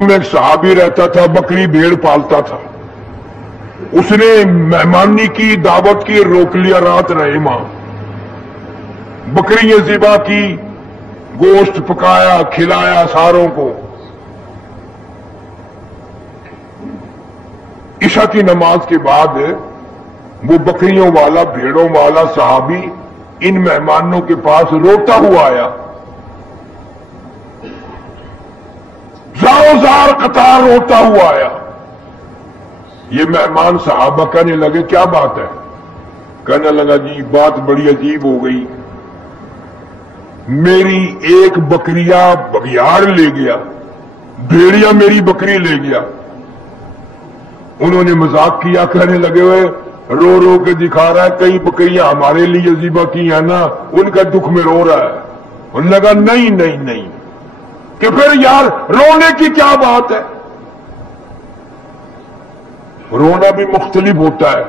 میں ایک صحابی رہتا تھا، بکری بھیڑ پالتا تھا۔ اس نے مہمانی کی دعوت کی، روک لیا، رات رہے ماں، بکریاں ذبح کی، گوشت پکایا، کھلایا ساروں کو۔ عشاء کی نماز کے بعد وہ بکریوں والا، بھیڑوں والا صحابی ان مہمانوں کے پاس روتا ہوا آیا، زار قطار روتا ہوا آیا۔ یہ مہمان صحابہ کہنے لگے کیا بات ہے؟ کہنے لگا جی بات بڑی عجیب ہو گئی، میری ایک بکریا بگیار لے گیا، بھیڑیا میری بکری لے گیا۔ انہوں نے مذاق کیا، کہنے لگے ہوئے رو رو کے دکھا رہا ہے، کئی بکریاں ہمارے لیے ذبح کی ہیں نا، ان کا دکھ میں رو رہا ہے۔ انہوں نے کہا نہیں نہیں نہیں، کہ پھر یار رونے کی کیا بات ہے؟ رونا بھی مختلف ہوتا ہے۔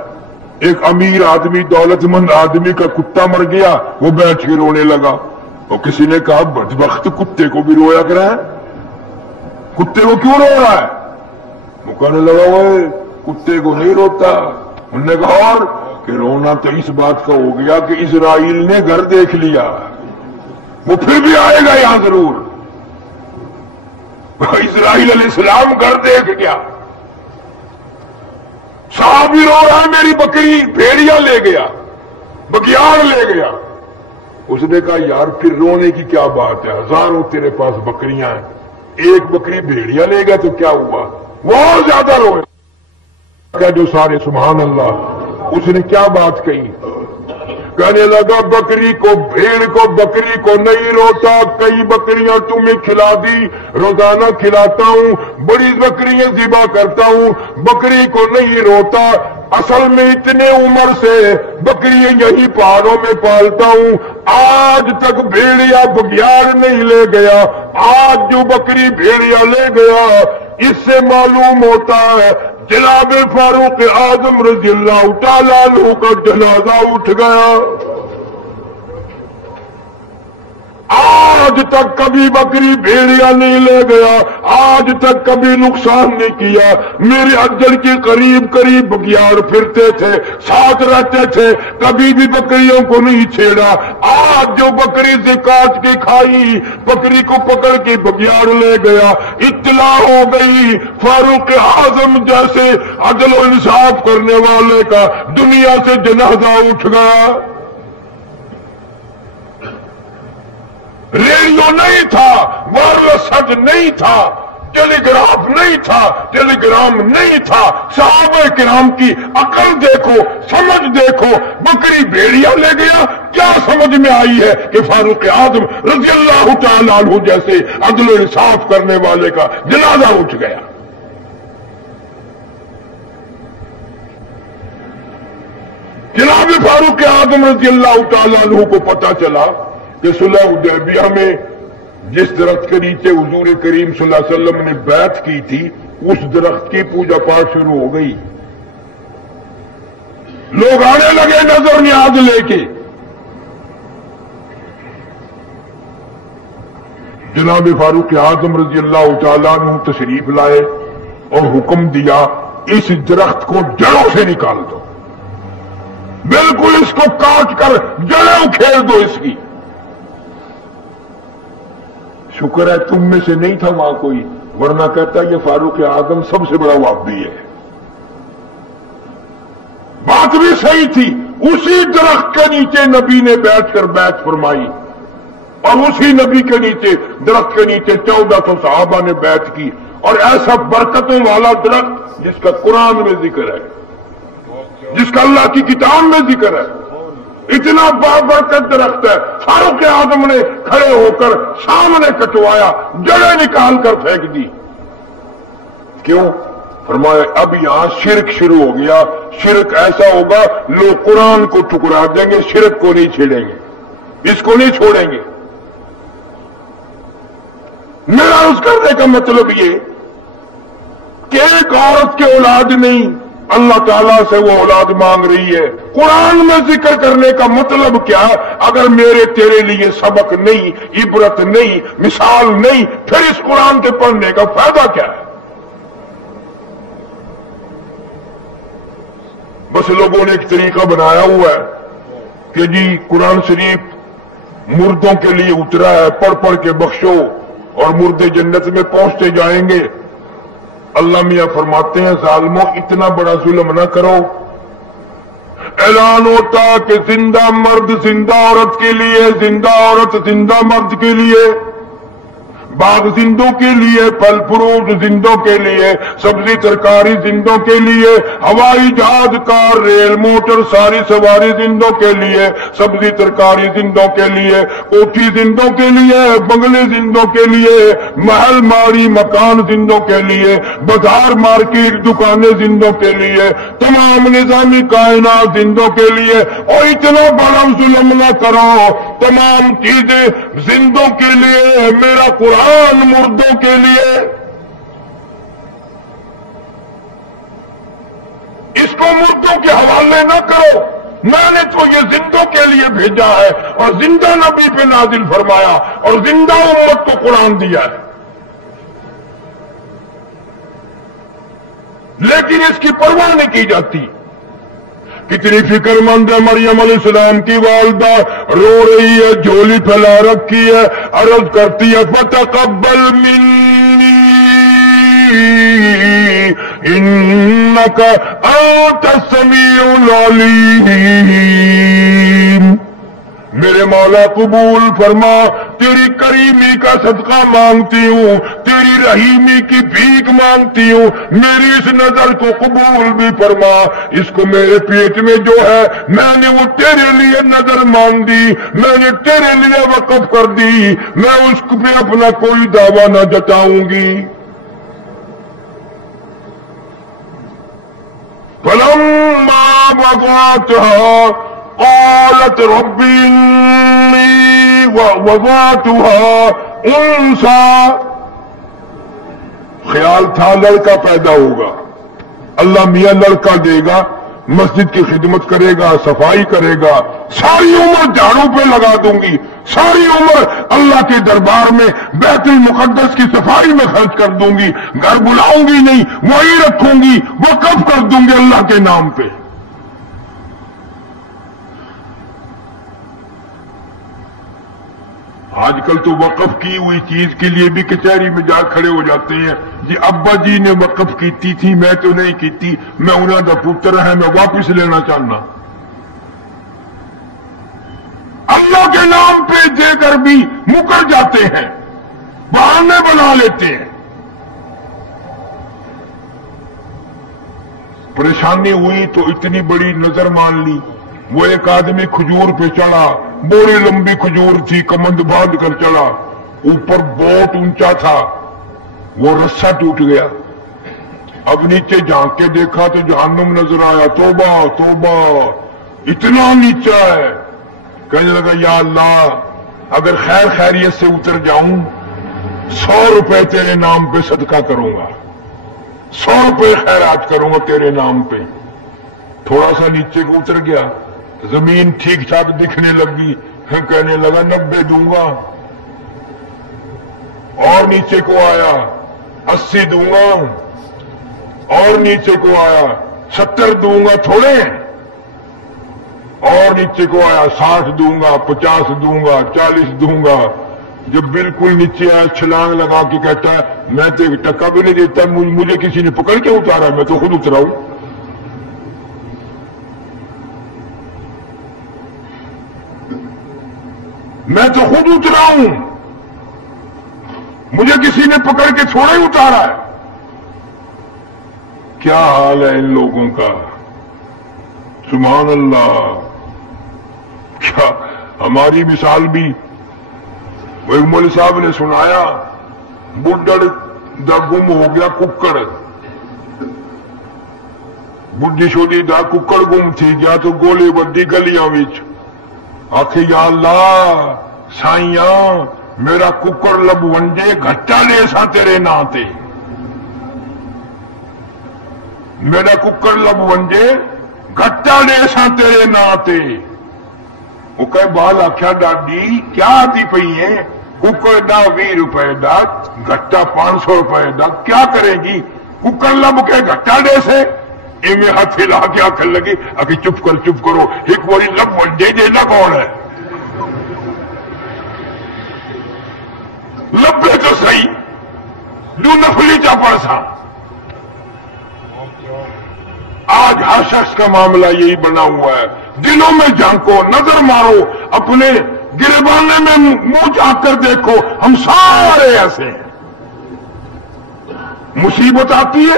ایک امیر آدمی، دولت مند آدمی کا کتا مر گیا، وہ بیٹھ کے رونے لگا، اور کسی نے کہا بدبخت کتے کو بھی رویا کرا ہے، کتے کو کیوں رو رہا ہے؟ وہ کہنے لگا وہ کتے کو نہیں روتا۔ انہوں نے کہا اور کہ رونا تو اس بات کا ہو گیا کہ اسرائیل نے گھر دیکھ لیا، وہ پھر بھی آئے گا یہاں ضرور۔ اسرائیل علیہ السلام گھر دیکھ گیا، صحابی رو رہا ہے میری بکری بھیڑیا لے گیا، بگیار لے گیا۔ اس نے کہا یار پھر رونے کی کیا بات ہے، ہزاروں تیرے پاس بکریاں ہیں، ایک بکری بھیڑیا لے گیا تو کیا ہوا؟ وہ اور زیادہ روئے کہ جو سارے سبحان اللہ۔ اس نے کیا بات کہی؟ کہنے لگا بکری کو، بھیڑ کو، بکری کو نہیں روتا، کئی بکریاں تمہیں کھلا دی، روزانہ کھلاتا ہوں، بڑی بکریاں ذبح کرتا ہوں، بکری کو نہیں روتا۔ اصل میں اتنے عمر سے بکریاں یہی پہاڑوں میں پالتا ہوں، آج تک بھیڑیا بگیار نہیں لے گیا، آج جو بکری بھیڑیا لے گیا، اس سے معلوم ہوتا ہے جناب فاروق اعظم رضی اللہ تعالیٰ عنہ کا جنازہ اٹھ گیا۔ آج تک کبھی بکری بھیڑیا نہیں لے گیا، آج تک کبھی نقصان نہیں کیا، میرے اجل کے قریب قریب بگیار پھرتے تھے، ساتھ رہتے تھے، کبھی بھی بکریوں کو نہیں چھیڑا۔ آج جو بکری سے کاٹ کے کھائی، بکری کو پکڑ کے بگیار لے گیا، اطلاع ہو گئی فاروق اعظم جیسے عدل و انصاف کرنے والے کا دنیا سے جنازہ اٹھ گیا۔ ریڈیو نہیں تھا، وائرلیس سچ نہیں تھا، ٹیلی گراف نہیں تھا، ٹیلی گرام نہیں تھا۔ صحابہ کرام کی عقل دیکھو، سمجھ دیکھو، بکری بھیڑیا لے گیا، کیا سمجھ میں آئی ہے کہ فاروق اعظم رضی اللہ تعالیٰ عنہ جیسے عدل و انصاف کرنے والے کا جنازہ اٹھ گیا۔ جناب فاروق اعظم رضی اللہ تعالیٰ عنہ کو پتا چلا کہ صلح حدیبیہ میں جس درخت کے نیچے حضور کریم صلی اللہ علیہ وسلم نے بیعت کی تھی، اس درخت کی پوجا پاٹ شروع ہو گئی، لوگ آنے لگے نظر نیاز لے کے۔ جناب فاروق اعظم رضی اللہ تعالیٰ عنہ تشریف لائے اور حکم دیا اس درخت کو جڑوں سے نکال دو، بالکل اس کو کاٹ کر جڑیں اکھیڑ دو اس کی۔ شکر ہے تم میں سے نہیں تھا وہاں کوئی، ورنہ کہتا یہ فاروق اعظم سب سے بڑا وہابی ہے۔ بات بھی صحیح تھی، اسی درخت کے نیچے نبی نے بیٹھ کر بیعت فرمائی، اور اسی نبی کے نیچے، درخت کے نیچے 1400 صحابہ نے بیعت کی، اور ایسا برکتوں والا درخت جس کا قرآن میں ذکر ہے، جس کا اللہ کی کتاب میں ذکر ہے، اتنا بابرکت درخت ہے، فاروق اعظم نے کھڑے ہو کر سامنے کٹوایا، جڑیں نکال کر پھینک دی۔ کیوں؟ فرمایا اب یہاں شرک شروع ہو گیا، شرک ایسا ہوگا لوگ قرآن کو ٹکرا دیں گے، شرک کو نہیں چھیڑیں گے، اس کو نہیں چھوڑیں گے۔ میرا عرض کرنے کا مطلب یہ کہ ایک عورت کے اولاد نہیں، اللہ تعالیٰ سے وہ اولاد مانگ رہی ہے. قرآن میں ذکر کرنے کا مطلب کیا ہے؟ اگر میرے تیرے لیے سبق نہیں، عبرت نہیں، مثال نہیں، پھر اس قرآن کے پڑھنے کا فائدہ کیا ہے؟ بس لوگوں نے ایک طریقہ بنایا ہوا ہے کہ جی قرآن شریف مردوں کے لیے اترا ہے، پڑھ پڑھ کے بخشو اور مردے جنت میں پہنچتے جائیں گے. اللہ میاں فرماتے ہیں ظالموں اتنا بڑا ظلم نہ کرو. اعلان ہوتا کہ زندہ مرد زندہ عورت کے لیے، زندہ عورت زندہ مرد کے لیے، باغ زندوں کے لیے، پھل فروٹ زندوں کے لیے، سبزی ترکاری زندوں کے لیے، ہوائی جہاز کار ریل موٹر ساری سواری زندوں کے لیے، سبزی ترکاری زندوں کے لیے، کوٹھی زندوں کے لیے، بنگلے زندوں کے لیے، محل ماری مکان زندوں کے لیے، بازار مارکیٹ دکانیں زندوں کے لیے، تمام نظامی کائنات زندوں کے لیے. اور اتنا بڑا ظلم نہ کرو، تمام چیزیں زندوں کے لیے، میرا قرآن مردوں کے لیے. اس کو مردوں کے حوالے نہ کرو. میں نے تو یہ زندوں کے لیے بھیجا ہے اور زندہ نبی پہ نازل فرمایا اور زندہ امت کو قرآن دیا ہے. لیکن اس کی پرواہ نہیں کی جاتی. کتنی فکر مند ہے مریم علیہ السلام کی والدہ، رو رہی ہے، جھولی پھیلا رکھی ہے، عرض کرتی ہے فتقبل منی انک انت السمیع العلیم. میرے مولا قبول فرما، تیری کریمی کا صدقہ مانگتی ہوں، تیری رحیمی کی بھیک مانگتی ہوں، میری اس نظر کو قبول بھی فرما. اس کو میرے پیٹ میں جو ہے میں نے وہ تیرے لیے نظر مانگ دی، میں نے تیرے لیے وقف کر دی، میں اس پہ اپنا کوئی دعویٰ نہ جتاؤں گی. فلما وضعتها قالت رب إني وضعتها أنثى. خیال تھا لڑکا پیدا ہوگا، اللہ میاں لڑکا دے گا، مسجد کی خدمت کرے گا، صفائی کرے گا، ساری عمر جھاڑو پہ لگا دوں گی، ساری عمر اللہ کے دربار میں بیت المقدس کی صفائی میں خرچ کر دوں گی، گھر بلاؤں گی نہیں، وہی رکھوں گی، وقف کر دوں گی اللہ کے نام پہ. آج کل تو وقف کی ہوئی چیز کے لیے بھی کچہری میں جا کھڑے ہو جاتے ہیں. جی ابا جی نے وقف کیتی تھی، میں تو نہیں کیتی، میں انہوں دا پتر ہے، میں واپس لینا چاہنا. اللہ کے نام پہ دے کر بھی مکر جاتے ہیں، بہانے بنا لیتے ہیں. پریشانی ہوئی تو اتنی بڑی نظر مان لی. وہ ایک آدمی کھجور پہ چڑھا، بڑی لمبی کھجور تھی، کمند باندھ کر چڑھا، اوپر بہت اونچا تھا، وہ رسا ٹوٹ گیا. اب نیچے جھانک کے دیکھا تو جہنم نظر آیا. توبہ توبہ، اتنا نیچا ہے. کہنے لگا یا اللہ اگر خیر خیریت سے اتر جاؤں 100 روپے تیرے نام پہ صدقہ کروں گا، 100 روپے خیرات کروں گا تیرے نام پہ. تھوڑا سا نیچے کو اتر گیا، زمین ٹھیک ٹھاک دکھنے لگی، کہنے لگا 90 دوں گا. اور نیچے کو آیا 80 دوں گا، اور نیچے کو آیا 70 دوں گا تھوڑے، اور نیچے کو آیا 60 دوں گا، 50 دوں گا، 40 دوں گا. جب بالکل نیچے آیا چھلانگ لگا کے کہتا ہے میں تو ایک ٹکا بھی نہیں دیتا، مجھے کسی نے پکڑ کے اتارا، میں تو خود اترا ہوں. میں تو خود اترا ہوں، مجھے کسی نے پکڑ کے تھوڑا ہی اتارا ہے. کیا حال ہے ان لوگوں کا، سبحان اللہ. کیا ہماری مثال بھی، وہ ایک مولوی صاحب نے سنایا، بڈڑ دا گم ہو گیا ککڑ، بڈی چھوٹی دا ککڑ گم تھی گیا تو گولی بڈی گلیاں وچ. آخے یا اللہ سائیاں میرا ککڑ لب ونجے گھٹا لے سا تیرے نا تے. میرا ککڑ لب ونجے گٹا ڈیسا تیرے ناتے وہ کہ بال آخیا ڈاڈی کیا آتی پئی ہے ککڑ دا 20 روپے دا گٹا 500 روپے دا کیا کرے گی ککڑ لب کے گٹا ڈیسے ایویں ہاتھ ہلا کے آخر لگی آگے چپ کرو ایک باری لب ونجے جیلا کون ہے لبے تو صحیح جو نفلی چا پڑسا آج ہر شخص کا معاملہ یہی بنا ہوا ہے دلوں میں جھانکو نظر مارو اپنے گریبانے میں منہ جھانک کر دیکھو ہم سارے ایسے ہیں مصیبت آتی ہے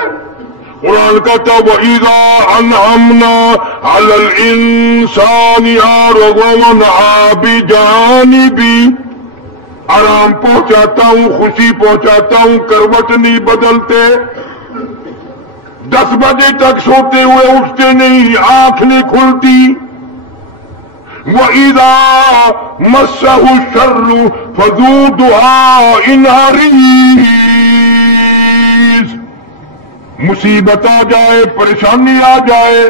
قرآن کہتا وَإِذَا أَنْعَمْنَا عَلَى الْإِنسَانِ أَعْرَضَ وَنَأَىٰ بِجَانِبِهِ آرام پہنچاتا ہوں خوشی پہنچاتا ہوں کروٹ نہیں بدلتے 10 بجے تک سوتے ہوئے اٹھتے نہیں آنکھ نہیں کھلتی وَإِذَا مَسَّهُ الشَّرُّ فَذُو دُعَاءٍ عَرِيضٍ مصیبت آ جائے پریشانی آ جائے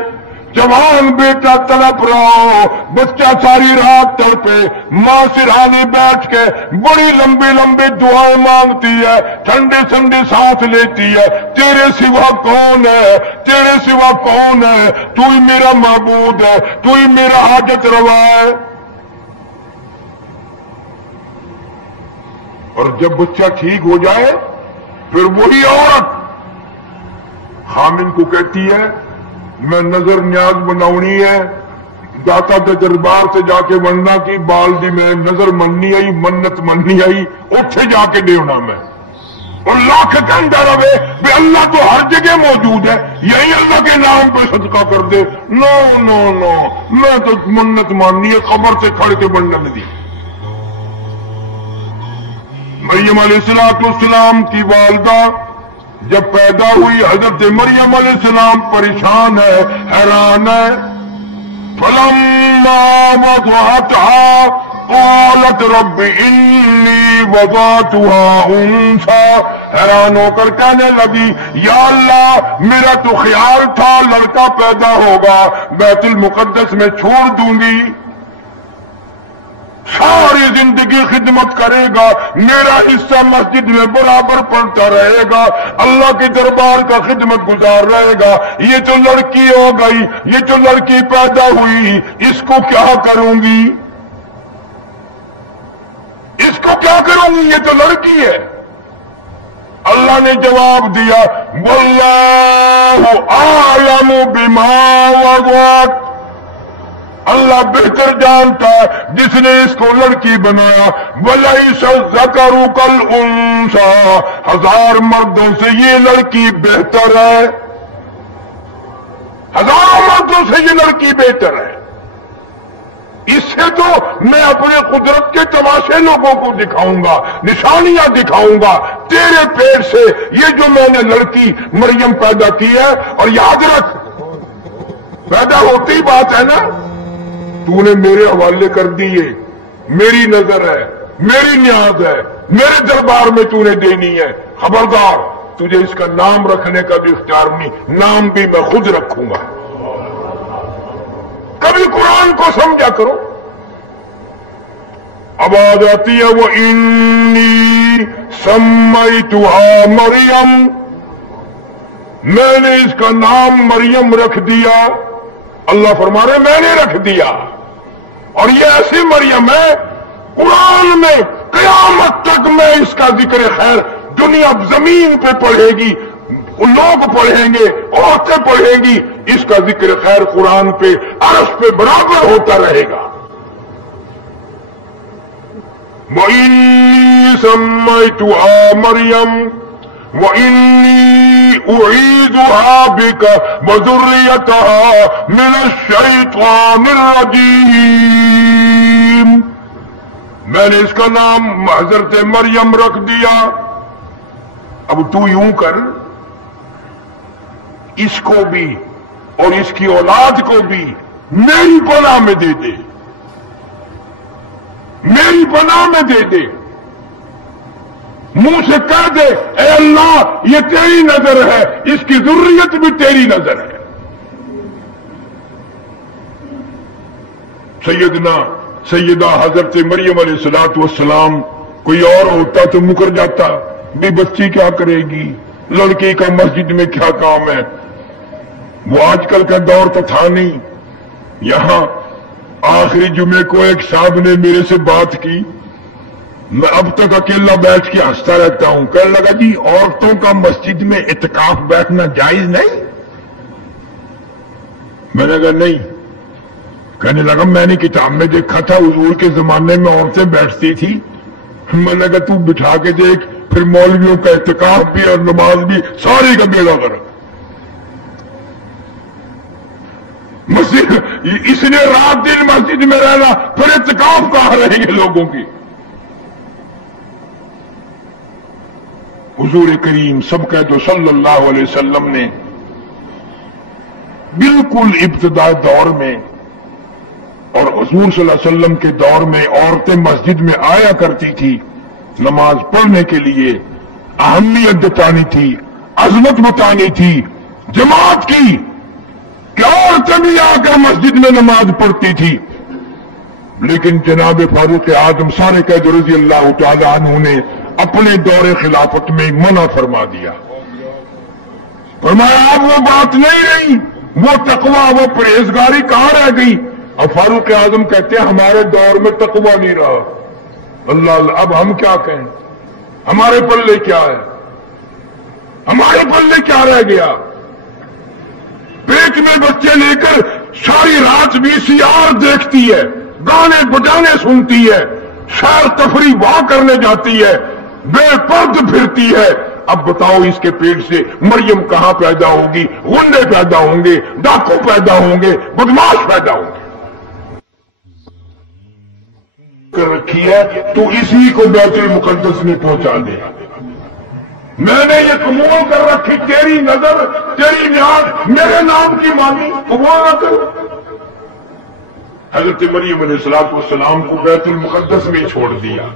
جوان بیٹا تڑپ رہا بچہ ساری رات تڑپے ماں سرہانے بیٹھ کے بڑی لمبی لمبی دعائیں مانگتی ہے ٹھنڈی ٹھنڈی سانس لیتی ہے تیرے سوا کون ہے تیرے سوا کون ہے تو ہی میرا معبود ہے تو ہی میرا حاجت روا ہے اور جب بچہ ٹھیک ہو جائے پھر وہی عورت خامن کو کہتی ہے میں نظر نیاز بناونی ہے داتا کے دربار سے جا کے بننا کی بال دی میں نظر مننی آئی منت مننی آئی اٹھے جا کے دیونا میں اور لاکھ کہندا رہے بھی اللہ تو ہر جگہ موجود ہے یہی اللہ کے نام پہ صدقہ کر دے نو نو نو میں تو منت ماننی ہے قبر سے کھڑ کے بننا دی مریم علیہ السلام کی والدہ جب پیدا ہوئی حضرت مریم علیہ السلام پریشان ہے حیران ہے فلما وضعتها قالت رب انی وضعتها انثى حیران ہو کر کہنے لگی یا اللہ میرا تو خیال تھا لڑکا پیدا ہوگا بیت المقدس میں چھوڑ دوں گی ساری زندگی خدمت کرے گا میرا حصہ مسجد میں برابر پڑتا رہے گا اللہ کے دربار کا خدمت گزار رہے گا یہ تو لڑکی ہو گئی یہ تو لڑکی پیدا ہوئی اس کو کیا کروں گی اس کو کیا کروں گی یہ تو لڑکی ہے اللہ نے جواب دیا واللہ اعلم بما وضعت اللہ بہتر جانتا ہے جس نے اس کو لڑکی بنایا وَلَيْسَ الذَّكَرُ كَالْأُنثَىٰ 1000 مردوں سے یہ لڑکی بہتر ہے 1000 مردوں سے یہ لڑکی بہتر ہے اس سے تو میں اپنے قدرت کے تماشے لوگوں کو دکھاؤں گا نشانیاں دکھاؤں گا تیرے پیٹ سے یہ جو میں نے لڑکی مریم پیدا کی ہے اور یاد رکھ پیدا ہوتی بات ہے نا تو نے میرے حوالے کر دیے میری نظر ہے میری نیاز ہے میرے دربار میں تو نے دینی ہے خبردار تجھے اس کا نام رکھنے کا بھی اختیار نہیں نام بھی میں خود رکھوں گا کبھی قرآن کو سمجھا کرو اب آ جاتی ہے وہ انی سمیتها مریم میں نے اس کا نام مریم رکھ دیا اللہ فرما رہے میں نے رکھ دیا اور یہ ایسی مریم ہے قرآن میں قیامت تک میں اس کا ذکر خیر دنیا زمین پہ پڑھے گی لوگ پڑھیں گے عورتیں پڑھیں گی اس کا ذکر خیر قرآن پہ عرش پہ برابر ہوتا رہے گا وَإِنِّي سَمَّيْتُهَا مَرْيَمَ وَإِنِّي أُعِيذُهَا بِكَ وَذُرِّيَّتَهَا مِنَ الشَّيْطَانِ الرَّجِيمِ میں نے اس کا نام حضرت مریم رکھ دیا اب تو یوں کر اس کو بھی اور اس کی اولاد کو بھی میری پناہ میں دے دے میری پناہ میں دے دے منہ سے کہہ دے اے اللہ یہ تیری نظر ہے، اس کی ذریت بھی تیری نظر ہے۔ سیدہ حضرت مریم علیہ السلام کوئی اور ہوتا تو مکر جاتا، بھی بچی کیا کرے گی، لڑکی کا مسجد میں کیا کام ہے۔ وہ آج کل کا دور تو تھا نہیں۔ یہاں آخری جمعے کو ایک صاحب نے میرے سے بات کی، میں اب تک اکیلا بیٹھ کے ہنستا رہتا ہوں۔ کہنے لگا جی عورتوں کا مسجد میں اعتکاف بیٹھنا جائز نہیں؟ میں نے کہا نہیں۔ کہنے لگا میں نے کتاب میں دیکھا تھا حضور کے زمانے میں عورتیں بیٹھتی تھی۔ میں نے کہا تو بٹھا کے دیکھ، پھر مولویوں کا اعتکاف بھی اور نماز بھی ساری کا بیڑا غرق۔ مسجد اس نے رات دن مسجد میں رہنا، پھر اعتکاف کہاں رہیں گے لوگوں کی۔ حضور کریم سب کہہ دو صلی اللہ علیہ وسلم نے بالکل ابتدائی دور میں اور حضور صلی اللہ علیہ وسلم کے دور میں عورتیں مسجد میں آیا کرتی تھی نماز پڑھنے کے لیے، اہمیت بتانی تھی، عظمت بتانی تھی جماعت کی، کہ عورتیں بھی آ کر مسجد میں نماز پڑھتی تھی۔ لیکن جناب فاروق اعظم سارے قید رضی اللہ تعالی عنہ نے اپنے دور خلافت میں منع فرما دیا، فرمایا اب وہ بات نہیں رہی، وہ تقویٰ وہ پرہیزگاری کہاں رہ گئی۔ اب فاروق اعظم کہتے ہیں ہمارے دور میں تقویٰ نہیں رہا۔ اللہ اللہ، اب ہم کیا کہیں، ہمارے پلے کیا ہے، ہمارے پلے کیا رہ گیا۔ پیٹ میں بچے لے کر ساری رات VCR دیکھتی ہے، گانے بجانے سنتی ہے، سیر تفریح واہ کرنے جاتی ہے، بے پرد پھرتی ہے۔ اب بتاؤ اس کے پیٹ سے مریم کہاں پیدا ہوگی، غنڈے پیدا ہوں گے، ڈاکو پیدا ہوں گے، بدماش پیدا ہوں گے۔ کر رکھی ہے تو اسی کو بیت المقدس میں پہنچا دے۔ میں نے یہ قبول کر رکھی، تیری نظر تیری نیاز میرے نام کی مانی، قبول نہ کرو۔ حضرت مریم علیہ السلام کو بیت المقدس میں چھوڑ دیا۔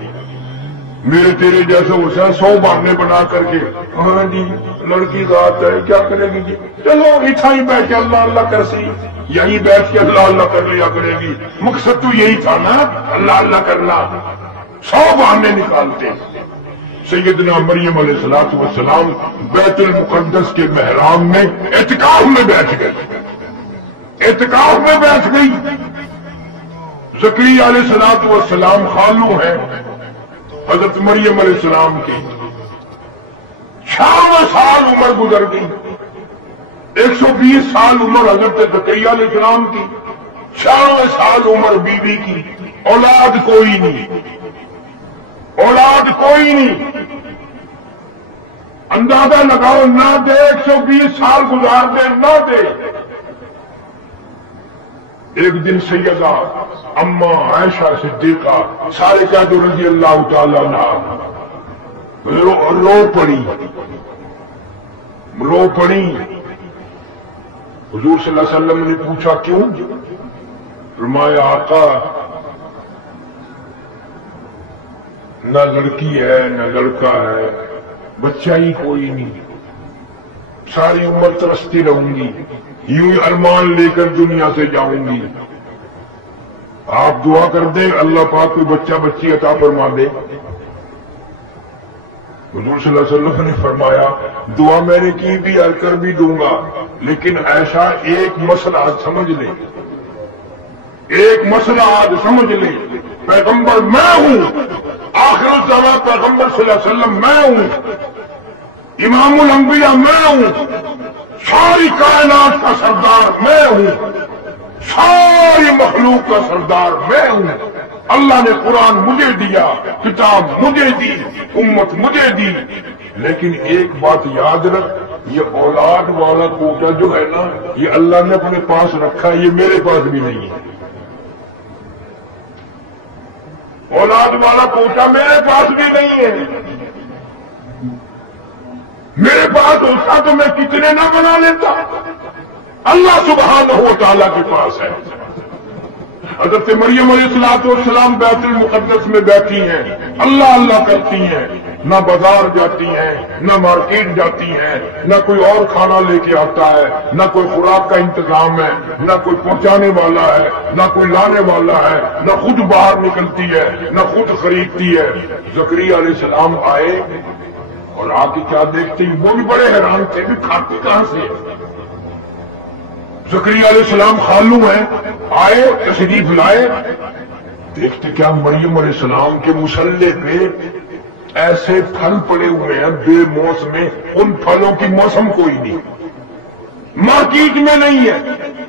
میرے تیرے جیسے اسے 100 بہانے بنا کر کے، ہاں جی لڑکی ذات ہے کیا کرے گی جی، چلو اتنا ہی بیٹھ کے اللہ اللہ کر سی، یہی بیٹھ کے اللہ اللہ کر لیا کرے گی۔ مقصد تو یہی تھا نا، اللہ اللہ کرنا، 100 بہانے نکالتے۔ سیدنا مریم علیہ السلام بیت المقدس کے محراب میں اعتکاف میں بیٹھ گئے، اعتکاف میں بیٹھ گئی۔ زکریا علیہ السلام خالو ہیں حضرت مریم علیہ السلام کی، 96 سال عمر گزر گئی، 120 سال عمر حضرت زکریا علیہ السلام کی، 96 سال عمر بیوی کی، اولاد کوئی نہیں، اولاد کوئی نہیں۔ اندازہ لگاؤ، نہ دے 120 سال گزار دے نہ دے۔ ایک دن سیدہ اما عائشہ صدیقہ سارے قید رضی اللہ تعالی عنہ رو پڑی۔ حضور صلی اللہ علیہ وسلم نے پوچھا کیوں؟ فرمایا آقا نہ لڑکی ہے نہ لڑکا ہے، بچہ ہی کوئی نہیں، ساری عمر ترستی رہوں گی، یوں ارمان لے کر دنیا سے جاؤں گی، آپ دعا کر دیں اللہ پاک کوئی بچہ بچی عطا فرما دے۔ حضور صلی اللہ علیہ وسلم نے فرمایا دعا میں نے کی بھی اور کر بھی دوں گا، لیکن ایسا ایک مسئلہ آج سمجھ لے، ایک مسئلہ آج سمجھ لے، پیغمبر میں ہوں، آخر الزمان پیغمبر صلی اللہ علیہ وسلم میں ہوں، امام الانبیاء میں ہوں، ساری کائنات کا سردار میں ہوں، ساری مخلوق کا سردار میں ہوں۔ اللہ نے قرآن مجھے دیا، کتاب مجھے دی، امت مجھے دی، لیکن ایک بات یاد رکھ، یہ اولاد والا کوٹا جو ہے نا، یہ اللہ نے اپنے پاس رکھا، یہ میرے پاس بھی نہیں ہے۔ اولاد والا کوٹا میرے پاس بھی نہیں ہے، میرے پاس ہوتا تو میں کتنے نہ بنا لیتا، اللہ سبحانہ و تعالیٰ کے پاس ہے۔ حضرت مریم علیہ السلام بیت المقدس میں بیٹھی ہیں، اللہ اللہ کرتی ہیں، نہ بازار جاتی ہیں، نہ مارکیٹ جاتی ہیں، نہ کوئی اور کھانا لے کے آتا ہے، نہ کوئی خوراک کا انتظام ہے، نہ کوئی پہنچانے والا ہے، نہ کوئی لانے والا ہے، نہ خود باہر نکلتی ہے، نہ خود خریدتی ہے۔ زکریا علیہ السلام آئے اور آ کے کیا دیکھتے ہیں، وہ بھی بڑے حیران تھے بھی کھاتی کہاں سے۔ زکریا علیہ السلام خالو ہیں، آئے تشریف لائے، دیکھتے کیا مریم علیہ السلام کے مصلے پہ ایسے پھل پڑے ہوئے ہیں بے موسم میں، ان پھلوں کی موسم کوئی نہیں، مارکیٹ میں نہیں ہے،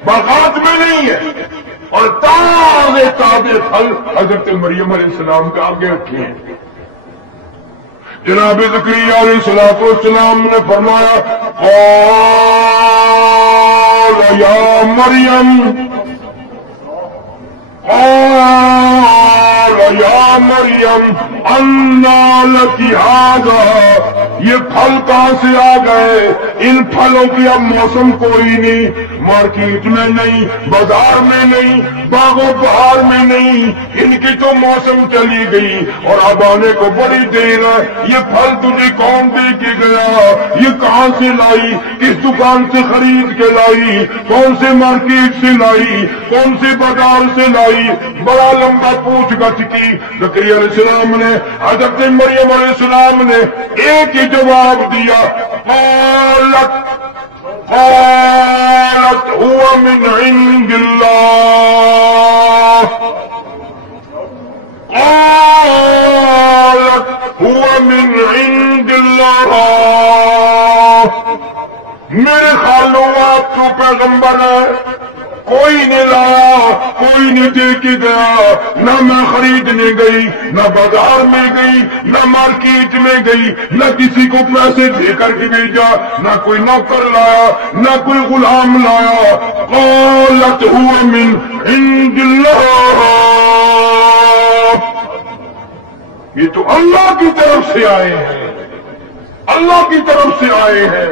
باغات میں نہیں ہے، اور تازے تازے پھل حضرت مریم علیہ السلام کے آگے رکھے ہیں۔ جناب زکریا علیہ السلام نے فرمایا قال یا مریم، قال یا مریم انا لک ھذا، یہ پھل کہاں سے آ گئے؟ ان پھلوں کی اب موسم کوئی نہیں، مارکیٹ میں نہیں، بازار میں نہیں، باغ و بہار میں نہیں، ان کی تو موسم چلی گئی اور اب آنے کو بڑی دیر ہے۔ یہ پھل تجھے کون دے کے گیا؟ یہ کہاں سے لائی؟ کس دکان سے خرید کے لائی؟ کون سے مارکیٹ سے لائی؟ کون سے بازار سے لائی؟ بڑا لمبا پوچھ گچھ کی۔ زکریا علیہ السلام نے، حضرت مریم علیہ السلام نے ایک ہی جواب دیا، قالت هو من عند اللہ، قالت هو من عند اللہ۔ میرے خالو آپ تو پیغمبر ہے، کوئی نہیں لایا، کوئی نہیں دے کے گیا، نہ میں خریدنے گئی، نہ بازار میں گئی، نہ مارکیٹ میں گئی، نہ کسی کو پیسے دے کر کے بھیجا، نہ کوئی نوکر لایا، نہ کوئی غلام لایا۔ قالت هو من عند اللہ، یہ تو اللہ کی طرف سے آئے ہیں، اللہ کی طرف سے آئے ہیں۔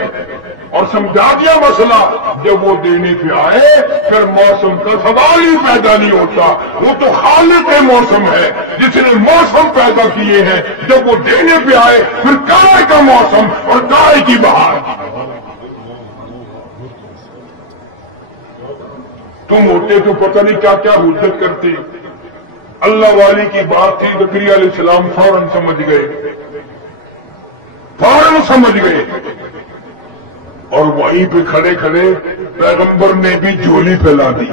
اور سمجھا دیا مسئلہ، جب وہ دینے پہ آئے پھر موسم کا سوال ہی پیدا نہیں ہوتا، وہ تو خالق موسم ہے جس نے موسم پیدا کیے ہیں۔ جب وہ دینے پہ آئے پھر کائے کا موسم اور کائے کی بہار۔ تم ہوتے تو پتہ نہیں کیا کیا حجت کرتے۔ اللہ والی کی بات تھی، زکریا علیہ السلام فوراً سمجھ گئے، فوراً سمجھ گئے، اور وہیں پہ کھڑے کھڑے پیغمبر نے بھی جھولی پھیلا دی۔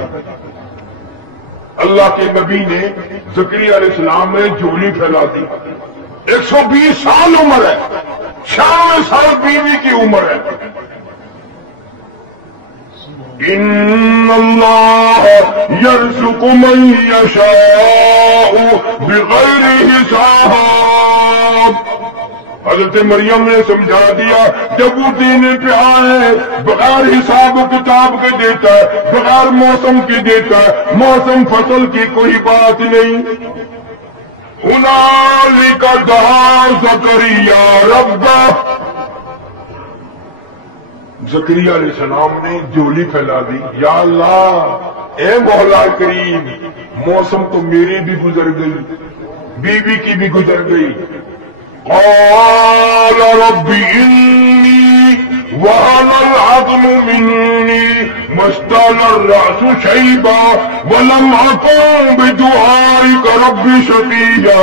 اللہ کے نبی نے، زکریا علیہ السلام نے جھولی پھیلا دی۔ 120 سال عمر ہے، 96 سال بیوی کی عمر ہے۔ ان اللہ یرزق من یشاء بغیر حساب۔ حضرت مریم نے سمجھا دیا، جب وہ دینے پہ آئے بغیر حساب و کتاب کے دیتا ہے، بغیر موسم کے دیتا ہے، موسم فصل کی کوئی بات نہیں۔ ہنالک دعا زکریا ربہ، زکریا علیہ السلام نے جھولی پھیلا دی، یا اللہ اے مولا کریم، موسم تو میری بھی گزر گئی، بیوی کی بھی گزر گئی۔ قال رب انی وهن العظم مني واشتعل الرأس شيبا ولم أكن بدعائك رب شقيا۔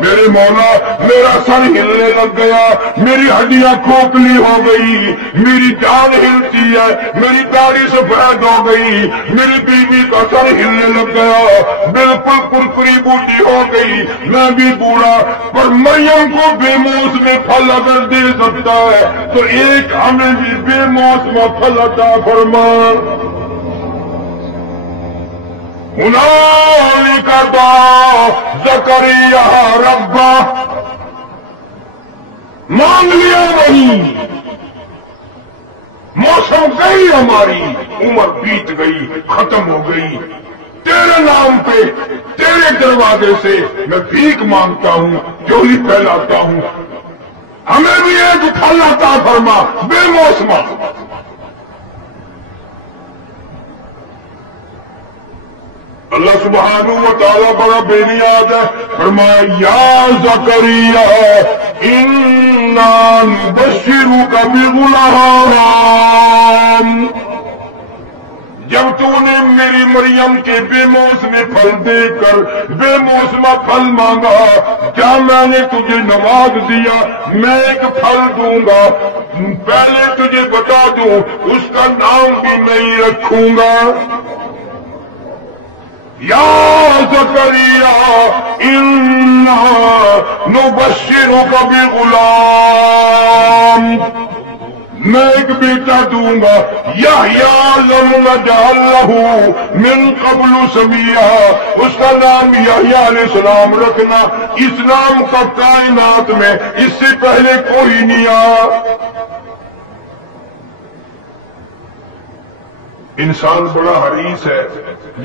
میرے مولا میرا سر ہلنے لگ گیا، میری ہڈیاں کھوکھلی ہو گئی، میری جان ہلتی ہے، میری داڑھی سفید ہو گئی، میری بیوی کا سر ہلنے لگ گیا، بالکل کرکری بوٹی ہو گئی، میں بھی بوڑھا، پر مریم کو بے موسم پھل اگر دے سکتا ہے تو ایک ہمیں بھی بے موسم پھل عطا فرما۔ ہنالک دعا زکریا ربہ، مانگ لیا نہیں، موسم گئی، ہماری عمر بیت گئی، ختم ہو گئی، تیرے نام پہ تیرے دروازے سے میں بھیک مانگتا ہوں، جھولی پھیلاتا ہوں، ہمیں بھی ایک پھل عطا فرما بے موسم۔ اللہ سبحانہ و تعالیٰ بڑا بے نیاز ہے، فرمایا یا زکریا انا نبشرک بغلام، جب تو نے میری مریم کے بے موسمی پھل دے کر بے موسمہ پھل مانگا، کیا میں نے تجھے نواز دیا؟ میں ایک پھل دوں گا، پہلے تجھے بتا دوں اس کا نام بھی نہیں رکھوں گا، یا زکریا انا نبشرک بغلام، میں ایک بیٹا دوں گا، یحییٰ لم نجعل لہ من قبل سمیہ، اس کا نام یحییٰ علیہ السلام رکھنا، اس نام کا کائنات میں اس سے پہلے کوئی نہیں آیا۔ انسان بڑا حریص ہے،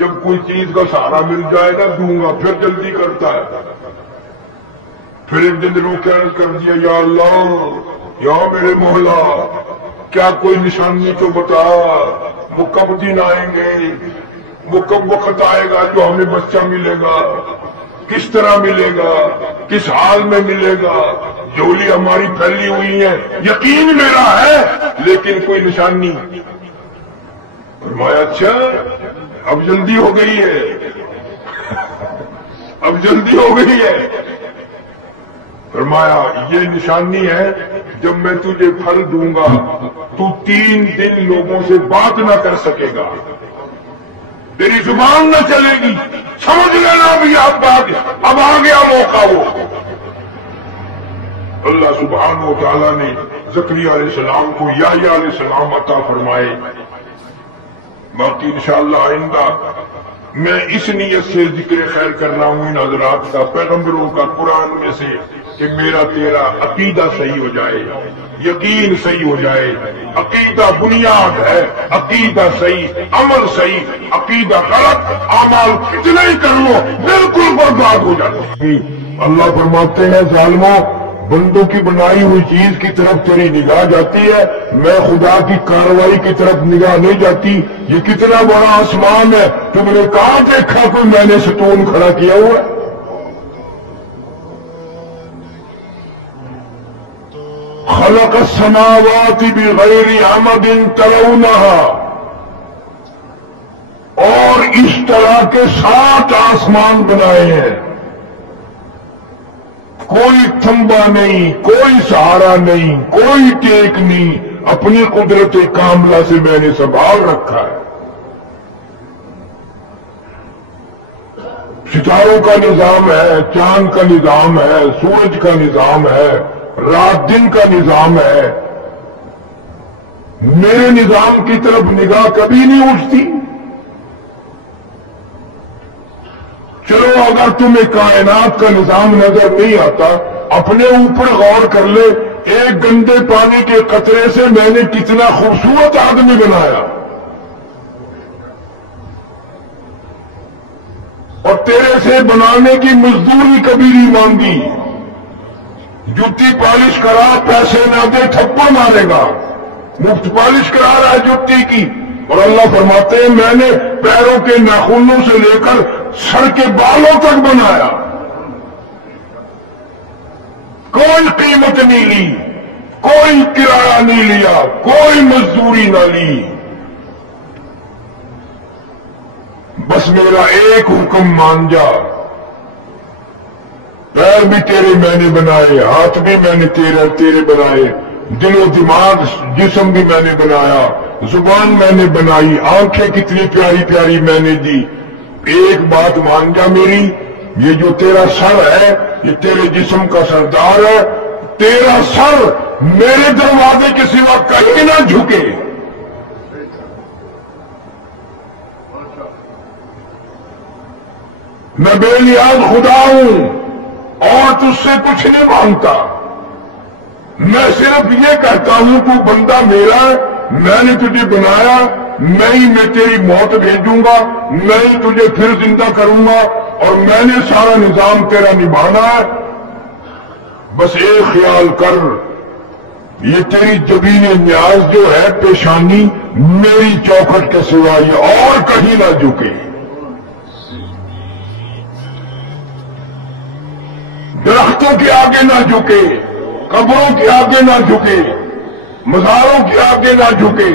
جب کوئی چیز کا سہارا مل جائے گا دوں گا، پھر جلدی کرتا ہے۔ پھر ایک دن رو کے عرض کر دیا، یا اللہ، یا میرے مولا، کیا کوئی نشانی تو بتا، وہ کب دن آئیں گے، وہ کب وقت آئے گا جو ہمیں بچہ ملے گا، کس طرح ملے گا، کس حال میں ملے گا؟ جھولی ہماری پھیلی ہوئی ہے، یقین میرا ہے لیکن کوئی نشانی۔ فرمایا اچھا اب جلدی ہو گئی ہے، اب جلدی ہو گئی ہے۔ فرمایا یہ نشانی ہے، جب میں تجھے پھل دوں گا تو 3 دن لوگوں سے بات نہ کر سکے گا، تیری زبان نہ چلے گی، سمجھ لینا بھی اب آ گیا موقع۔ وہ اللہ سبحانہ و تعالیٰ نے زکریا علیہ السلام کو یحییٰ علیہ السلام عطا فرمائے۔ باقی انشاءاللہ آئندہ میں اس نیت سے ذکر خیر کر رہا ہوں ان حضرات کا، پیغمبروں کا، قرآن میں سے، کہ میرا تیرا عقیدہ صحیح ہو جائے، یقین صحیح ہو جائے۔ عقیدہ بنیاد ہے، عقیدہ صحیح، عمل صحیح، عقیدہ غلط، اعمال کتنے ہی کر لو بالکل برباد ہو جاتے ہیں۔ اللہ فرماتے ہیں ظالموں، بندوں کی بنائی ہوئی چیز کی طرف تیری نگاہ جاتی ہے، میں خدا کی کارروائی کی طرف نگاہ نہیں جاتی۔ یہ کتنا بڑا آسمان ہے، تم نے کہاں دیکھا کوئی میں نے ستون کھڑا کیا ہوا ہے؟ خلق السماوات بغیر عمد ترونها، اور اس طرح کے 7 آسمان بنائے ہیں، کوئی تھمبا نہیں، کوئی سہارا نہیں، کوئی ٹیک نہیں، اپنی قدرت کاملہ سے میں نے سنبھال رکھا ہے۔ ستاروں کا نظام ہے، چاند کا نظام ہے، سورج کا نظام ہے، رات دن کا نظام ہے، میرے نظام کی طرف نگاہ کبھی نہیں اٹھتی۔ چلو اگر تمہیں کائنات کا نظام نظر نہیں آتا، اپنے اوپر غور کر لے، ایک گندے پانی کے قطرے سے میں نے کتنا خوبصورت آدمی بنایا، اور تیرے سے بنانے کی مزدوری کبھی نہیں مانگی، جوتی پالش کرا پیسے نہ دے تھپڑ مارے گا، مفت پالش کرا رہا ہے جوتی کی۔ اور اللہ فرماتے ہیں میں نے پیروں کے ناخنوں سے لے کر سر کے بالوں تک بنایا، کوئی قیمت نہیں لی، کوئی کرایہ نہیں لیا، کوئی مزدوری نہ لی، بس میرا ایک حکم مان جا۔ پیر بھی تیرے میں نے بنائے، ہاتھ بھی میں نے تیرے بنائے، دل و دماغ جسم بھی میں نے بنایا، زبان میں نے بنائی، آنکھیں کتنی پیاری پیاری میں نے دی۔ ایک بات مان جا میری، یہ جو تیرا سر ہے یہ تیرے جسم کا سردار ہے، تیرا سر میرے دروازے کے سوا کہیں نہ جھکے۔ میں بے نیاز خدا ہوں اور تجھ سے کچھ نہیں مانگتا، میں صرف یہ کہتا ہوں تو بندہ میرا ہے، میں نے تجھے بنایا، میں ہی میں تیری موت بھیجوں گا، میں ہی تجھے پھر زندہ کروں گا، اور میں نے سارا نظام تیرا نبھانا ہے۔ بس ایک خیال کر، یہ تیری جبین نیاز جو ہے پیشانی میری چوکھٹ کے سوا یہ اور کہیں نہ جھکے، درختوں کے آگے نہ جھکے، قبروں کے آگے نہ جھکے، مزاروں کے آگے نہ جھکے۔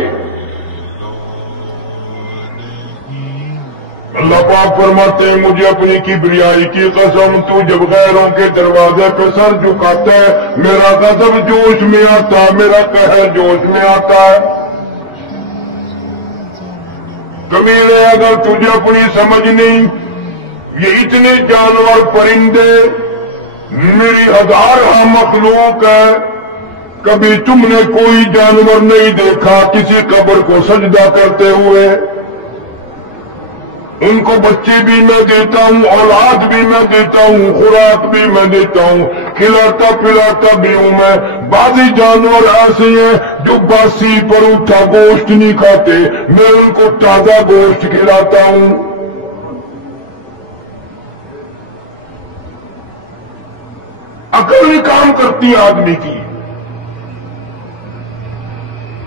اللہ پاک فرماتے ہیں مجھے اپنی کبریائی کی قسم، تو جب غیروں کے دروازے پہ سر جھکاتا ہے میرا غضب جوش میں آتا ہے، میرا قہر جوش میں آتا ہے۔ کمینے اگر تجھے اپنی سمجھ نہیں، یہ اتنے جانور پرندے میری ہزارہ مخلوق ہے، کبھی تم نے کوئی جانور نہیں دیکھا کسی قبر کو سجدہ کرتے ہوئے؟ ان کو بچے بھی میں دیتا ہوں، اولاد بھی میں دیتا ہوں، خوراک بھی میں دیتا ہوں، کھلاتا پلاتا بھی ہوں میں۔ بعضی جانور ایسے ہیں جو باسی پر اٹھا گوشت نہیں کھاتے، میں ان کو تازہ گوشت کھلاتا ہوں۔ عقل نہیں کام کرتی آدمی کی۔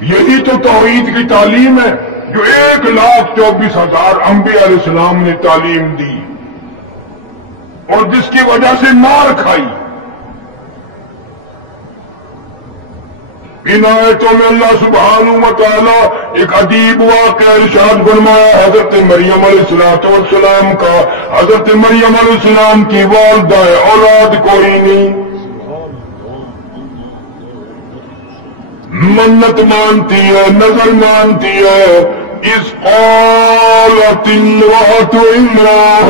یہی تو توحید کی تعلیم ہے جو 1,24,000 انبیاء علیہ السلام نے تعلیم دی اور جس کی وجہ سے مار کھائی۔ ان آیتوں میں اللہ سبحانہ و تعالی ایک عجیب واقعہ ارشاد فرمایا حضرت مریم علیہ السلام کا۔ حضرت مریم علیہ السلام کی والدہ ہے، اولاد کوئی نہیں، منت مانتی ہے، نظر مانتی ہے۔ اذ قالت امرأة عمران،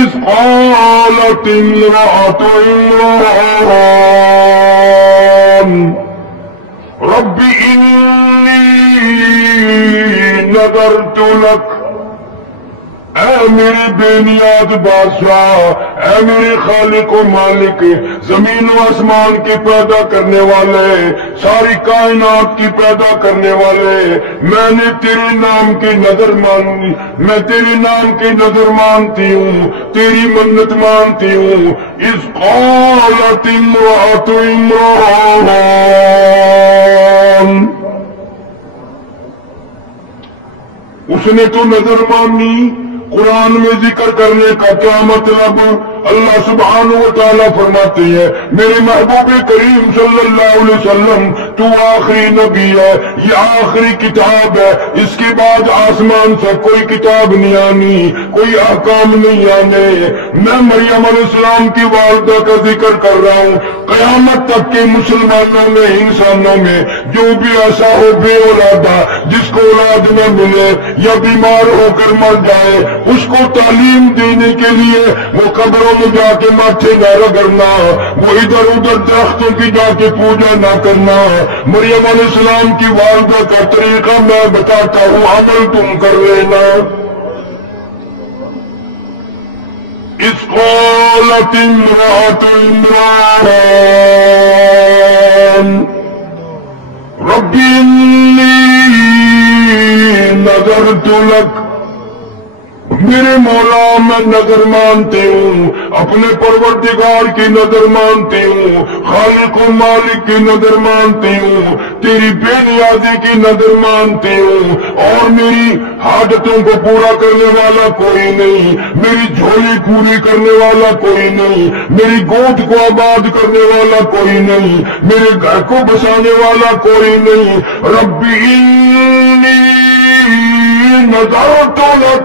اذ قالت امرأة عمران رب انی نذرت لک، اے میری بے نیاز بادشاہ، اے میرے خالق و مالک، زمین و آسمان کی پیدا کرنے والے، ساری کائنات کی پیدا کرنے والے، میں نے تیرے نام کی نظر مانی، میں تیرے نام کی نظر مانتی ہوں، تیری منت مانتی ہوں۔ اذ قالت امرأة عمران، اس نے تو نظر مانی۔ قرآن میں ذکر کرنے کا کیا مطلب؟ اللہ سبحانہ و تعالیٰ فرماتے ہیں میرے محبوب کریم صلی اللہ علیہ وسلم تو آخری نبی ہے، یہ آخری کتاب ہے، اس کے بعد آسمان سے کوئی کتاب نہیں آنی، کوئی احکام نہیں آنے۔ میں مریم علیہ السلام کی والدہ کا ذکر کر رہا ہوں۔ قیامت تک کے مسلمانوں میں، انسانوں میں جو بھی ایسا ہو بے اولادہ، جس کو اولاد نہ ملے یا بیمار ہو کر مر جائے، اس کو تعلیم دینے کے لیے وہ قبروں میں جا کے ماتھے نہ رگڑنا، وہ ادھر ادھر درختوں کی جا کے پوجا نہ کرنا۔ مریم علیہ السلام کی والدہ کا طریقہ میں بتاتا ہوں، عمل تم کر لینا۔ اذ قالت امرأة عمران رب انی نذرت لک، میرے مولا میں نظر مانتی ہوں، اپنے پروردگار کی نظر مانتی ہوں، خالق و مالک کی نظر مانتی ہوں، تیری بے نیازی کی نظر مانتی ہوں، اور میری حاجتوں کو پورا کرنے والا کوئی نہیں، میری جھولی پوری کرنے والا کوئی نہیں، میری گود کو آباد کرنے والا کوئی نہیں، میرے گھر کو بسانے والا کوئی نہیں۔ رب انی نذرت لک،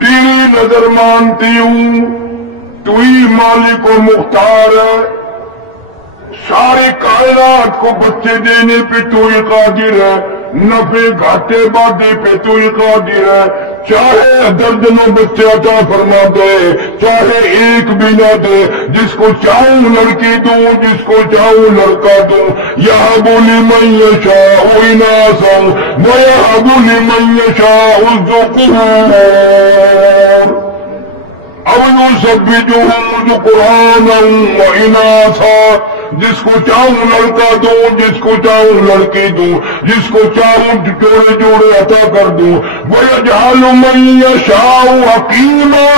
تیری نظر مانتی ہوں، تو ہی مالک و مختار ہے، سارے کائنات کو بچے دینے پہ تو ہی قادر ہے، نفع گھاٹے بادے پہ تو ہی قادر ہے، چاہے درجنوں بچے عطا فرما دے، چاہے ایک بھی نہ دے، جس کو چاہوں لڑکی دوں، جس کو چاہوں لڑکا دوں۔ یہب لمن یشاء اناثا ویہب لمن یشاء الذکور او یزوجہم ذکرانا واناثا، جس کو چاہوں لڑکا دوں، جس کو چاہوں لڑکی دوں، جس کو چاہوں جوڑے جوڑے عطا کر دوں۔ وَيَجْعَلُ مَن يَشَاءُ عَقِيمًا،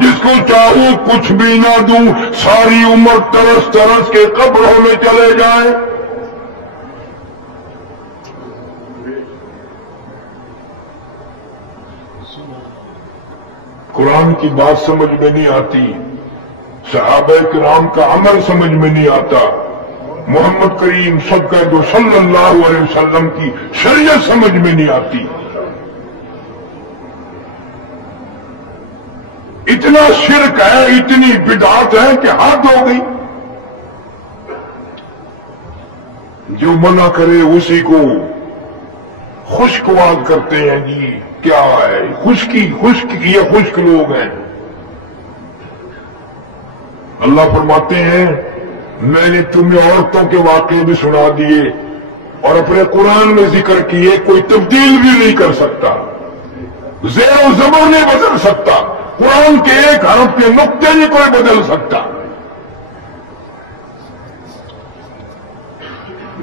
جس کو چاہوں کچھ بھی نہ دوں، ساری عمر ترس ترس کے قبروں میں چلے جائیں۔ قرآن کی بات سمجھ میں نہیں آتی، صحابہ کرام کا عمل سمجھ میں نہیں آتا، محمد کریم صلی اللہ علیہ وسلم کی شریعت سمجھ میں نہیں آتی، اتنا شرک ہے، اتنی بدعت ہے کہ حد ہو گئی۔ جو منع کرے اسی کو خشکواد کرتے ہیں، جی کیا ہے خشکی، یہ خشک لوگ ہیں۔ اللہ فرماتے ہیں میں نے تمہیں عورتوں کے واقعے بھی سنا دیے اور اپنے قرآن میں ذکر کیے، کوئی تبدیل بھی نہیں کر سکتا، زیر و زبر نہیں بدل سکتا، قرآن کے ایک حرف کے نقطے نہیں کوئی بدل سکتا۔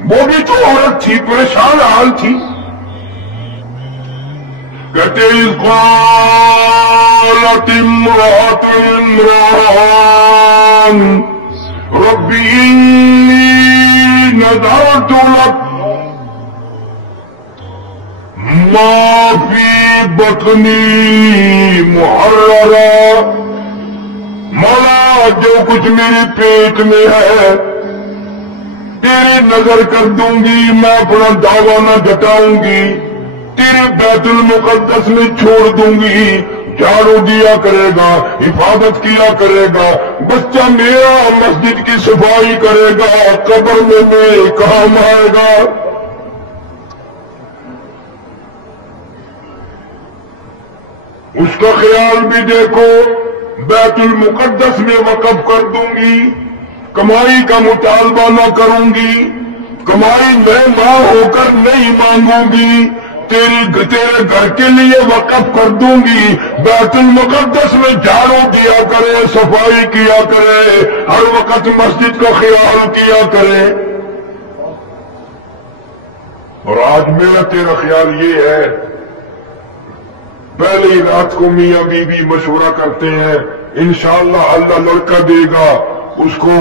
وہ بھی تو عورت تھی، پریشان حال تھی، کہتے قالت امرأة عمران رب انی نذرت لك ما فی بطنی محررا، مولا جو کچھ میرے پیٹ میں ہے تیری نظر کر دوں گی، میں اپنا دعویٰ نہ جٹاؤں گی، تیرے بیت المقدس میں چھوڑ دوں گی، جھاڑو دیا کرے گا، حفاظت کیا کرے گا، بچہ میرا مسجد کی صفائی کرے گا، قبر میں میرے کام آئے گا۔ اس کا خیال بھی دیکھو، بیت المقدس میں وقف کر دوں گی، کمائی کا مطالبہ نہ کروں گی، کمائی میں ماں ہو کر نہیں مانگوں گی، تیرے گھر کے لیے وقف کر دوں گی، بیت المقدس میں جھاڑو دیا کرے، صفائی کیا کرے، ہر وقت مسجد کا خیال کیا کرے۔ اور آج میرا تیرا خیال یہ ہے، پہلے ہی رات کو میاں بیوی مشورہ کرتے ہیں انشاءاللہ اللہ لڑکا دے گا، اس کو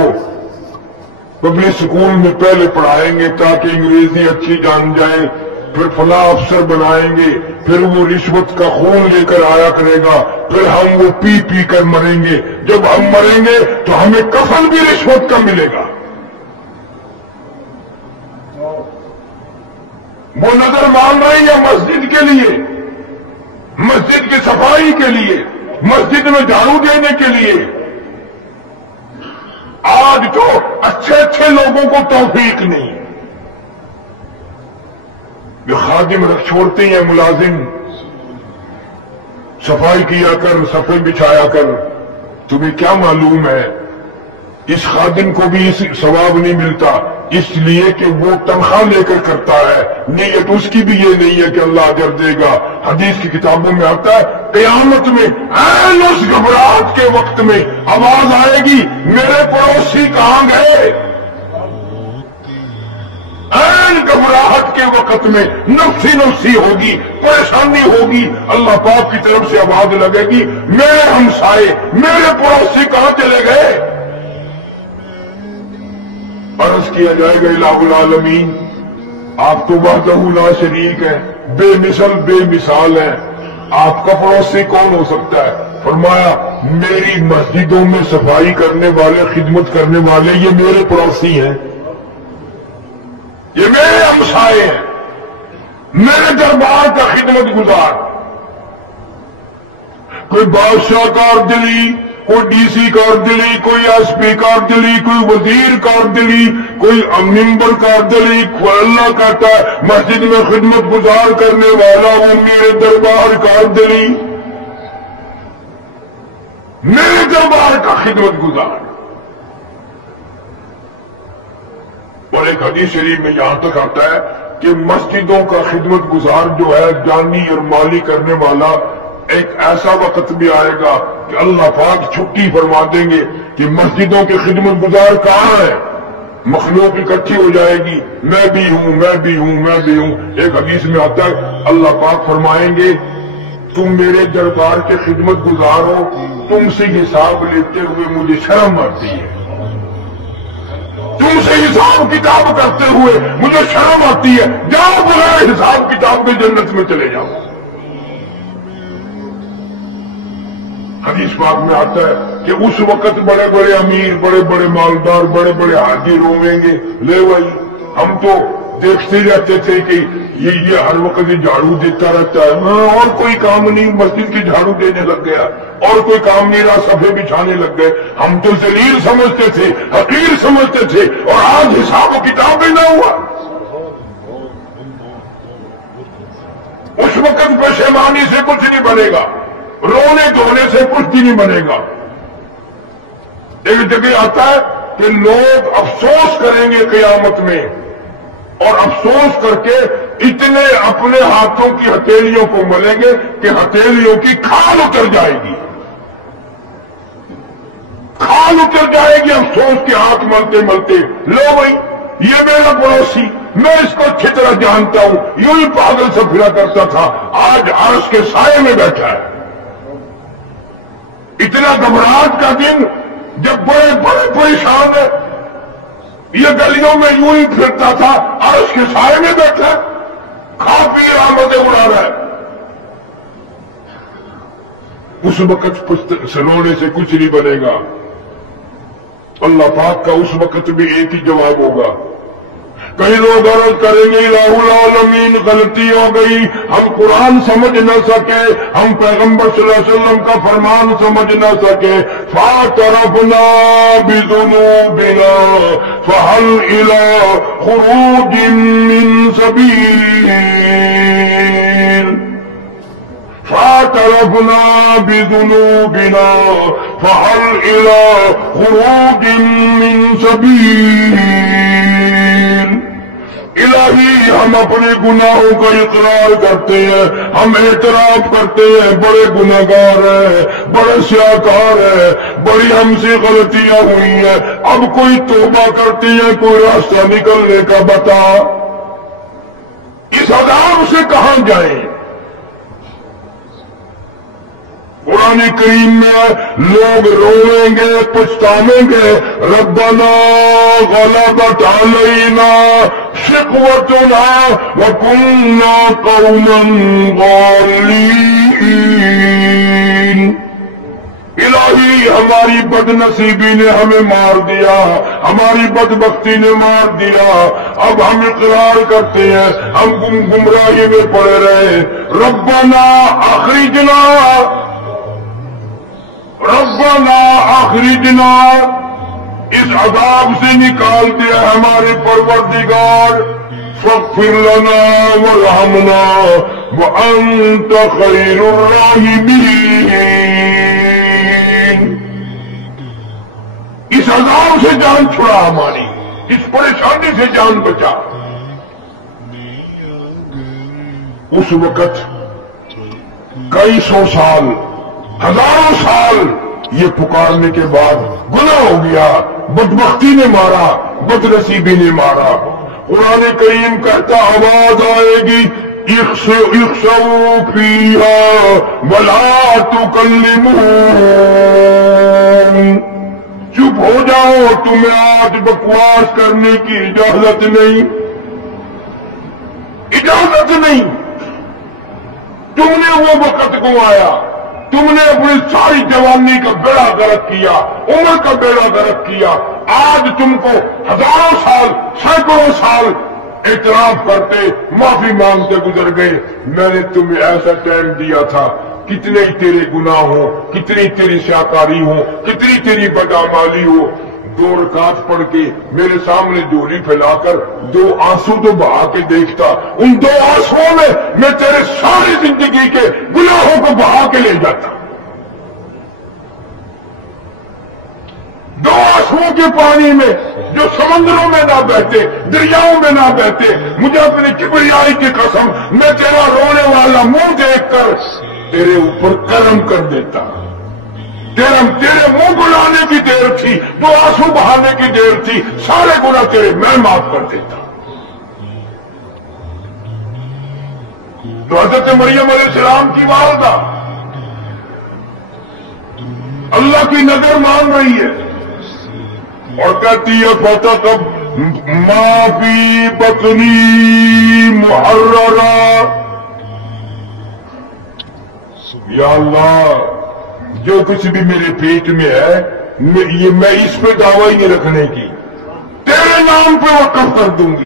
پبلک سکول میں پہلے پڑھائیں گے تاکہ انگریزی اچھی جان جائے، پھر فلاں افسر بنائیں گے، پھر وہ رشوت کا خون لے کر آیا کرے گا، پھر ہم وہ پی پی کر مریں گے، جب ہم مریں گے تو ہمیں کفن بھی رشوت کا ملے گا۔ وہ نظر مان رہے ہیں مسجد کے لیے، مسجد کی صفائی کے لیے، مسجد میں جھاڑو دینے کے لیے۔ آج تو اچھے اچھے لوگوں کو توفیق نہیں، جو خادم رکھ چھوڑتے ہیں، ملازم صفائی کیا کر، صفائی بچھایا کر، تمہیں کیا معلوم ہے اس خادم کو بھی ثواب نہیں ملتا، اس لیے کہ وہ تنخواہ لے کر کرتا ہے، نیت اس کی بھی یہ نہیں ہے کہ اللہ اجر دے گا۔ حدیث کی کتابوں میں آتا ہے قیامت میں عین اس گھبراہٹ کے وقت میں آواز آئے گی میرے پڑوسی کہاں گئے، عین گھبراہٹ کے وقت میں نفسی نفسی ہوگی، پریشانی ہوگی، اللہ پاک کی طرف سے آواز لگے گی میرے ہمسائے، میرے پڑوسی کہاں چلے گئے؟ عرض کیا جائے گا الہ العالمین آپ تو وحدہ لا شریک ہے، بے مثل بے مثال ہے، آپ کا پڑوسی کون ہو سکتا ہے؟ فرمایا میری مسجدوں میں صفائی کرنے والے، خدمت کرنے والے یہ میرے پڑوسی ہیں، یہ میرے ہمسائے ہیں، میرے دربار کا خدمت گزار۔ کوئی بادشاہ کار دلی، کوئی ڈی سی کار دلی، کوئی ایس پی کار دلی، کوئی وزیر کار دلی، کوئی ممبر کار دلی، اللہ کہتا ہے مسجد میں خدمت گزار کرنے والا وہ میرے دربار کار دلی، میرے دربار کا خدمت گزار۔ اور ایک حدیث شریف میں یہاں تک آتا ہے کہ مسجدوں کا خدمت گزار جو ہے جانی اور مالی کرنے والا، ایک ایسا وقت بھی آئے گا کہ اللہ پاک چھٹی فرما دیں گے کہ مسجدوں کے خدمت گزار کہاں ہے، مخلوق اکٹھی ہو جائے گی، میں بھی ہوں میں بھی ہوں میں بھی ہوں۔ ایک حدیث میں آتا ہے اللہ پاک فرمائیں گے تم میرے دربار کے خدمت گزار ہو، تم سے حساب لیتے ہوئے مجھے شرم آتی ہے، تم سے حساب کتاب کرتے ہوئے مجھے شرم آتی ہے، جاؤ بغیر حساب کتاب کے جنت میں چلے جاؤ۔ حدیث پاک میں آتا ہے کہ اس وقت بڑے بڑے امیر، بڑے بڑے مالدار، بڑے بڑے حاجی روئیں گے، لے بھائی ہم تو دیکھتے رہتے تھے کہ یہ ہر وقت جھاڑو دیتا رہتا ہے، اور کوئی کام نہیں، مسجد کی جھاڑو دینے لگ گیا، اور کوئی کام نہیں رہا، صفحے بچھانے لگ گئے، ہم تو ذلیل سمجھتے تھے، حقیر سمجھتے تھے، اور آج حساب و کتاب ہی نہ ہوا۔ اس وقت پشیمانی سے کچھ نہیں بنے گا، رونے دھونے سے کچھ بھی نہیں بنے گا۔ ایک جگہ آتا ہے کہ لوگ افسوس کریں گے قیامت میں، اور افسوس کر کے اتنے اپنے ہاتھوں کی ہتھیلیوں کو ملیں گے کہ ہتھیلیوں کی کھال اتر جائے گی، کھال اتر جائے گی افسوس کے ہاتھ ملتے ملتے۔ لو بھائی یہ میرا پڑوسی، میں اس کو اچھی طرح جانتا ہوں، یوں ہی پاگل سے پھرا کرتا تھا، آج عرش کے سائے میں بیٹھا ہے۔ اتنا گھبراہٹ کا دن جب بڑے بڑے پریشان ہے، یہ گلیوں میں یوں ہی پھرتا تھا، عرش کے سائے میں بیٹھا ہے، کھا پی آمدیں اڑا رہا ہے۔ اس وقت سلونے سے کچھ نہیں بنے گا۔ اللہ پاک کا اس وقت بھی ایک ہی جواب ہوگا۔ کئی لوگ عرض کریں گے الہ العالمین غلطی ہو گئی، ہم قرآن سمجھ نہ سکے، ہم پیغمبر صلی اللہ علیہ وسلم کا فرمان سمجھ نہ سکے، فاعترفنا بذنوبنا فہل الی خروج من سبیل، فاعترفنا بذنوبنا فہل الی خروج من سبیل۔ الہی ہم اپنے گناہوں کا اقرار کرتے ہیں، ہم اعتراف کرتے ہیں بڑے گناہگار ہیں، بڑے سیاکار ہیں، بڑی ہم سے غلطیاں ہوئی ہیں، اب کوئی توبہ کرتی ہے، کوئی راستہ نکلنے کا بتا۔ اس عذاب سے کہاں جائیں؟ قرآن کریم میں لوگ روئیں گے، پچھتاویں گے، ربنا غلبت علینا شقوتنا وکنا قوما غالین۔ الہی ہماری بد نصیبی نے ہمیں مار دیا، ہماری بدبختی نے مار دیا، اب ہم اقرار کرتے ہیں ہم گمراہی میں پڑے رہے۔ ربنا اخرجنا، ربنا اخرجنا، اس عذاب سے نکال دیا ہمارے پروردگار، فاغفر لنا وارحمنا وانت خیر الراحمین۔ اس عذاب سے جان چھڑا ہماری، اس پریشانی سے جان بچا۔ اس وقت کئی سو سال، ہزاروں سال یہ پکارنے کے بعد گناہ ہو گیا، بدبختی نے مارا، بد نصیبی نے مارا۔ قرآن کریم کہتا آواز آئے گی اخسؤوا فیہا ولا تکلمون، چپ ہو جاؤ، تمہیں آج بکواس کرنے کی اجازت نہیں، اجازت نہیں۔ تم نے وہ وقت گنوایا، تم نے اپنی ساری جوانی کا بیڑا غرق کیا، عمر کا بیڑا غرق کیا، آج تم کو ہزاروں سال، سینکڑوں سال اعتراف کرتے، معافی مانگتے گزر گئے۔ میں نے تمہیں ایسا ٹائم دیا تھا، کتنے ہی تیرے گناہ ہو، کتنی تیری سیاکاری ہو، کتنی تیری بدعمالی ہو، 2 رکعت پڑھ کے میرے سامنے جھولی پھیلا کر 2 آنسو تو بہا کے دیکھتا، ان 2 آنسوؤں میں تیرے ساری زندگی کے گناہوں کو بہا کے لے جاتا۔ 2 آنسوؤں کے پانی میں جو سمندروں میں نہ بہتے، دریاؤں میں نہ بہتے، مجھے اپنی کبریائی کی قسم، میں تیرا رونے والا منہ دیکھ کر تیرے اوپر کرم کر دیتا۔ تیرے منہ بلانے کی دیر تھی، 2 آنسو بہانے کی دیر تھی، سارے گناہ تیرے میں معاف کر دیتا۔ تو حضرت مریم علیہ السلام کی والدہ اللہ کی نظر مان رہی ہے اور کہتی ہے فَتَقَبَّلْ مَا فِي بَطْنِي مُحَرَّرًا، یا اللہ جو کچھ بھی میرے پیٹ میں ہے میں اس پہ دعوی نہیں رکھنے کی، تیرے نام پہ وقف کر دوں گی۔